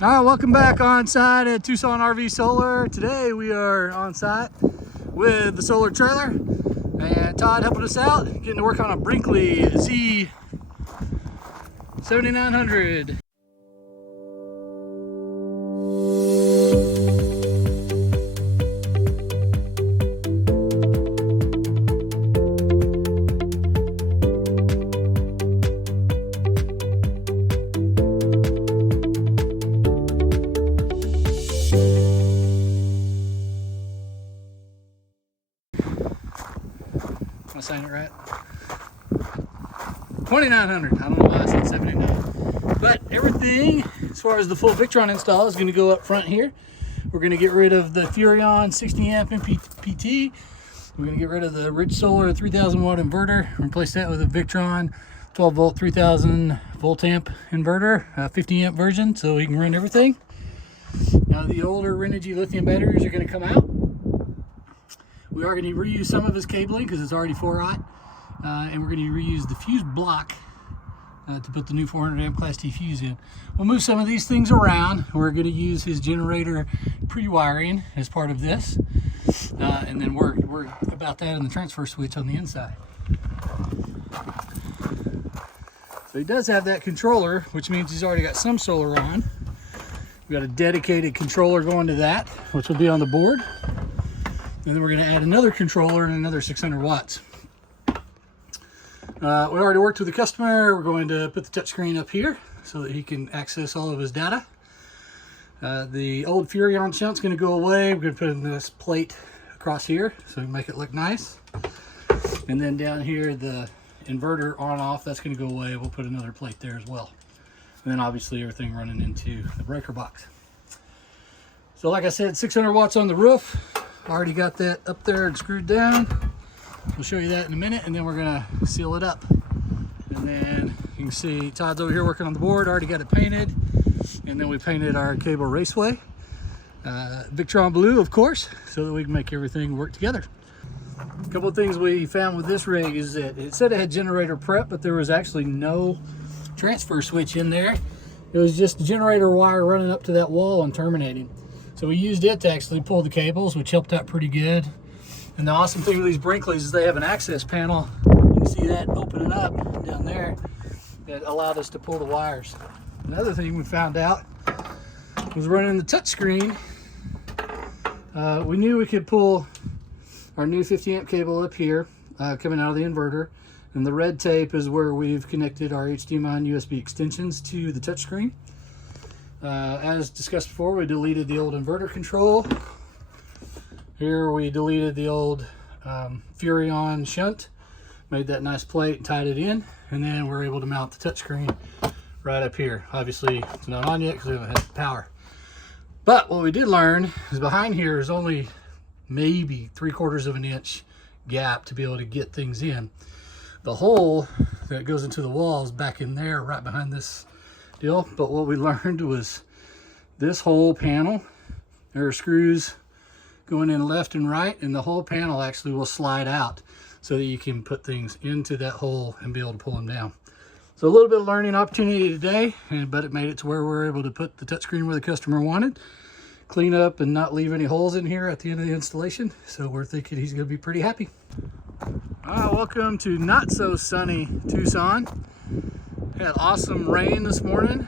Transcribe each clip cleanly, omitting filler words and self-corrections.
All right, welcome back on site at Tucson RV Solar. Today we are on site with the solar trailer, and Todd helping us out, getting to work on a Brinkley Z2900. Am I saying it right? 2900. I don't know why I said 79. But everything, as far as the full Victron install, is going to go up front here. We're going to get rid of the Victron 60 amp MPPT. We're going to get rid of the Ridge Solar 3000 watt inverter. Replace that with a Victron 12 volt 3000 volt amp inverter, 50 amp version, so we can run everything. Now the older Renogy lithium batteries are going to come out. We are going to reuse some of his cabling because it's already 4-aught, and we're going to reuse the fuse block to put the new 400 amp class T fuse in. We'll move some of these things around. We're going to use his generator pre-wiring as part of this, and then we're about that in the transfer switch on the inside. So he does have that controller, which means he's already got some solar on. We've got a dedicated controller going to that, which will be on the board. And then we're going to add another controller and another 600 watts. We already worked with the customer. We're going to put the touchscreen up here so that he can access all of his data. The old Victron shunt's going to go away. We're going to put in this plate across here so we can make it look nice. And then down here, the inverter on off, that's going to go away. We'll put another plate there as well. And then obviously everything running into the breaker box. So like I said, 600 watts on the roof. Already got that up there and screwed down. We'll show you that in a minute, and then we're gonna seal it up. And then you can see Todd's over here working on the board, already got it painted. And then we painted our cable raceway. Victron blue, of course, so that we can make everything work together. A couple of things we found with this rig is that it said it had generator prep, but there was actually no transfer switch in there. It was just the generator wire running up to that wall and terminating. So we used it to actually pull the cables, which helped out pretty good. And the awesome thing with these Brinkleys is they have an access panel. You can see that opening up down there that allowed us to pull the wires. Another thing we found out was running the touchscreen. We knew we could pull our new 50 amp cable up here, coming out of the inverter. And the red tape is where we've connected our HDMI and USB extensions to the touchscreen. As discussed before, we deleted the old inverter control. Here we deleted the old Victron shunt, made that nice plate and tied it in, and then we're able to mount the touchscreen right up here. Obviously it's not on yet because we haven't had power. But what we did learn is behind here is only maybe 3/4 of an inch gap to be able to get things in. The hole that goes into the wall is back in there right behind this deal. But what we learned was this whole panel, there are screws going in left and right, and the whole panel actually will slide out so that you can put things into that hole and be able to pull them down. So a little bit of learning opportunity today, but it made it to where we're able to put the touchscreen where the customer wanted, clean up and not leave any holes in here at the end of the installation. So we're thinking he's going to be pretty happy. Welcome to not so sunny Tucson. Had awesome rain this morning,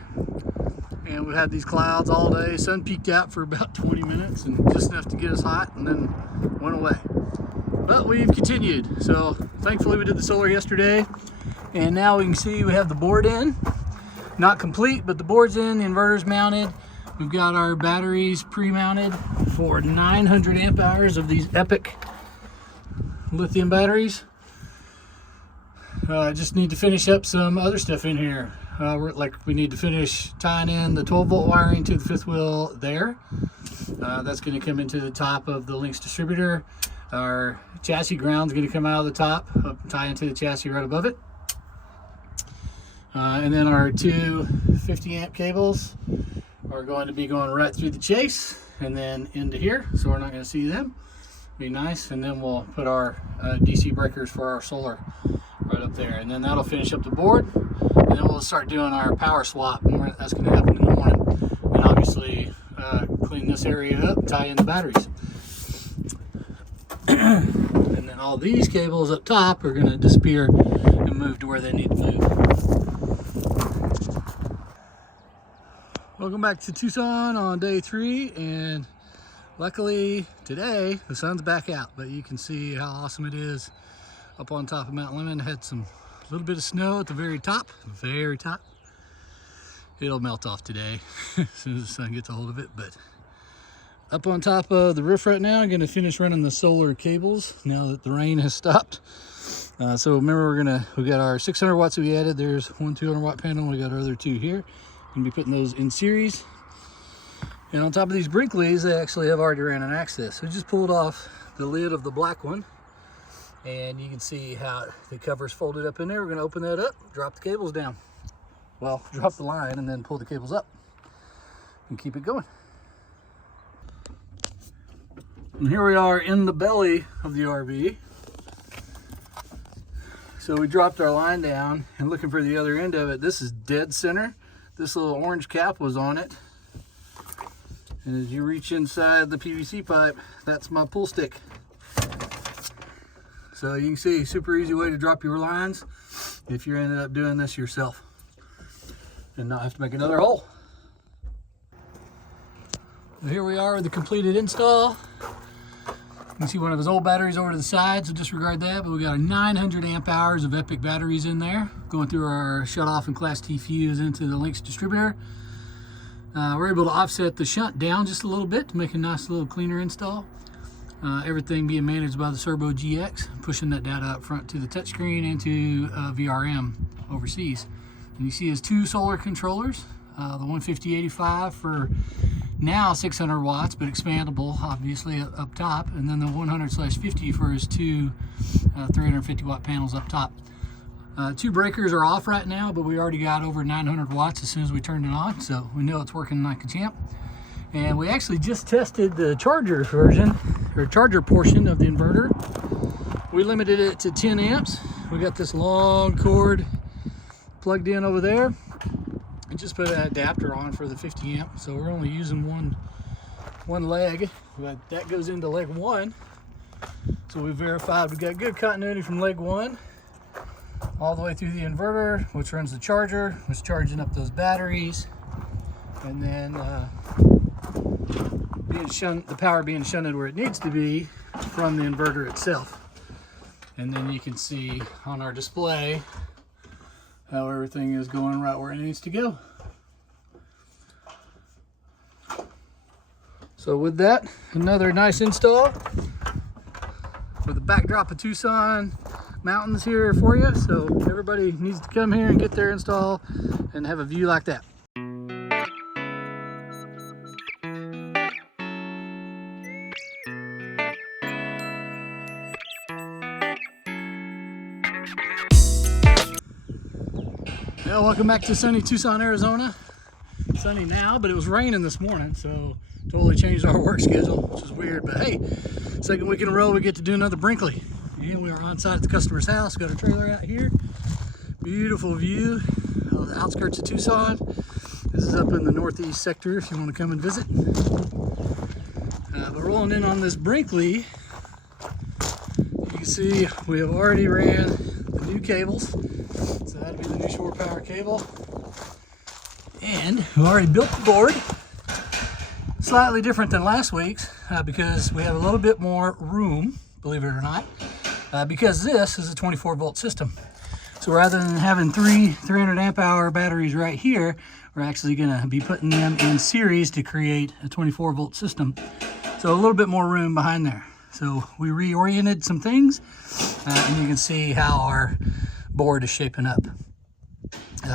and we had these clouds all day. Sun peeked out for about 20 minutes and just enough to get us hot, and then went away. But we've continued. So thankfully we did the solar yesterday, and now we can see we have the board in. Not complete, but the board's in, the inverter's mounted. We've got our batteries pre-mounted for 900 amp hours of these Epoch lithium batteries. I just need to finish up some other stuff in here. We need to finish tying in the 12 volt wiring to the fifth wheel there. That's going to come into the top of the Lynx distributor. Our chassis ground is going to come out of the top, tie into the chassis right above it. And then our two 50 amp cables are going to be going right through the chase and then into here, so we're not going to see them. Be nice. And then we'll put our DC breakers for our solar right up there, and then that'll finish up the board, and then we'll start doing our power swap, and that's going to happen in the morning. And obviously this area up and tie in the batteries. And then all these cables up top are going to disappear and move to where they need to move. Welcome back to Tucson on day 3, and luckily today the sun's back out, but you can see how awesome it is up on top of Mount Lemmon. Had some little bit of snow at the very top. It'll melt off today as soon as the sun gets a hold of it, but up on top of the roof right now. I'm going to finish running the solar cables now that the rain has stopped. So remember, we got our 600 watts that we added. There's one 200 watt panel. We got our other 2 here. Going to be putting those in series. And on top of these Brinkleys, they actually have already ran an access. We just pulled off the lid of the black one, and you can see how the cover's folded up in there. We're going to open that up, drop the cables down. Well, drop the line and then pull the cables up and keep it going. And here we are in the belly of the RV. So we dropped our line down and looking for the other end of it. This is dead center. This little orange cap was on it. And as you reach inside the PVC pipe, that's my pull stick. So you can see, super easy way to drop your lines if you ended up doing this yourself and not have to make another hole. Here we are with the completed install. You can see one of his old batteries over to the side, so disregard that, but we got our 900 amp hours of Epoch batteries in there, going through our shut-off and Class T fuse into the Lynx distributor. We're able to offset the shunt down just a little bit to make a nice little cleaner install. Everything being managed by the Cerbo GX, pushing that data up front to the touchscreen and to VRM overseas. And you see his 2 solar controllers, the 15085 for now 600 watts, but expandable obviously up top, and then the 100/50 for his 2 350 watt panels up top. 2 breakers are off right now, but we already got over 900 watts as soon as we turned it on, so we know it's working like a champ. And we actually just tested the charger version, or charger portion of the inverter. We limited it to 10 amps. We got this long cord plugged in over there. And just put an adapter on for the 50 amp, so we're only using one leg, but that goes into leg 1. So we verified we got good continuity from leg 1 all the way through the inverter, which runs the charger, which is charging up those batteries, and then the power being shunted where it needs to be from the inverter itself. And then you can see on our display how everything is going right where it needs to go. So with that, another nice install with the backdrop of Tucson mountains here for you. So everybody needs to come here and get their install and have a view like that. Well, welcome back to sunny Tucson, Arizona. Sunny now, but it was raining this morning, so totally changed our work schedule, which is weird. But hey, second week in a row we get to do another Brinkley. And we are on site at the customer's house. Got our trailer out here. Beautiful view of the outskirts of Tucson. This is up in the northeast sector if you want to come and visit. But rolling in on this Brinkley, you can see we have already ran the new cables. So that'll be the new shore power cable. And we already built the board. Slightly different than last week's because we have a little bit more room, believe it or not, because this is a 24 volt system. So rather than having 300 amp hour batteries right here, we're actually going to be putting them in series to create a 24 volt system. So a little bit more room behind there. So we reoriented some things and you can see how our board is shaping up.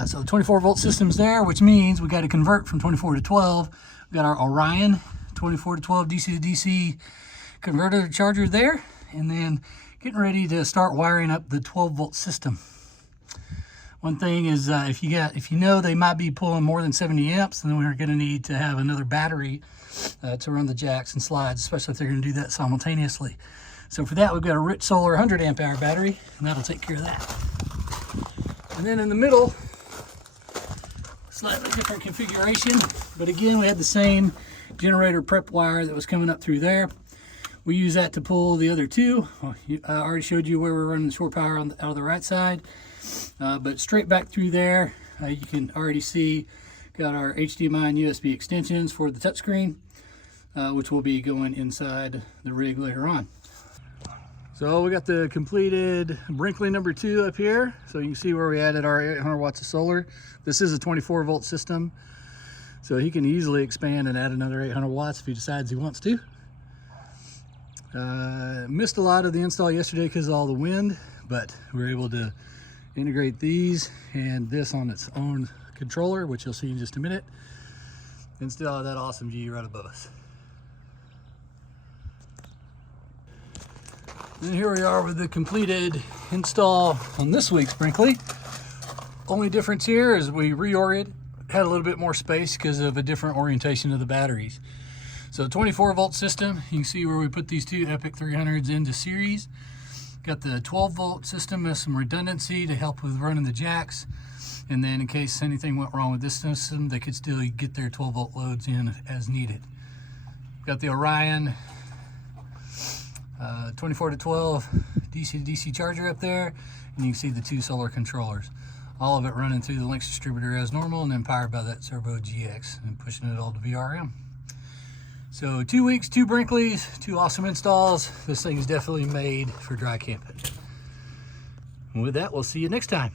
So the 24 volt system's there, which means we got to convert from 24 to 12. We got our Orion 24 to 12 DC to DC converter charger there, and then getting ready to start wiring up the 12 volt system. One thing is if you know they might be pulling more than 70 amps, then we're going to need to have another battery to run the jacks and slides, especially if they're going to do that simultaneously. So for that, we've got a Rich Solar 100 amp hour battery, and that'll take care of that. And then in the middle, slightly different configuration, but again, we had the same generator prep wire that was coming up through there. We use that to pull the other two. I already showed you where we're running the shore power out of the right side, but straight back through there, you can already see got our HDMI and USB extensions for the touchscreen, which will be going inside the rig later on. So we got the completed Brinkley number 2 up here. So you can see where we added our 800 watts of solar. This is a 24 volt system, so he can easily expand and add another 800 watts if he decides he wants to. Missed a lot of the install yesterday because of all the wind, but we were able to integrate these and this on its own controller, which you'll see in just a minute, and still have that awesome G right above us. And here we are with the completed install on this week's Brinkley. Only difference here is we had a little bit more space because of a different orientation of the batteries. So 24 volt system, you can see where we put these two Epoch 300s into series. Got the 12 volt system with some redundancy to help with running the jacks. And then in case anything went wrong with this system, they could still get their 12 volt loads in as needed. Got the Orion 24 to 12 DC to DC charger up there. And you can see the 2 solar controllers. All of it running through the Lynx distributor as normal and then powered by that Cerbo GX and pushing it all to VRM. So 2 weeks, 2 Brinkleys, 2 awesome installs. This thing is definitely made for dry camping. And with that, we'll see you next time.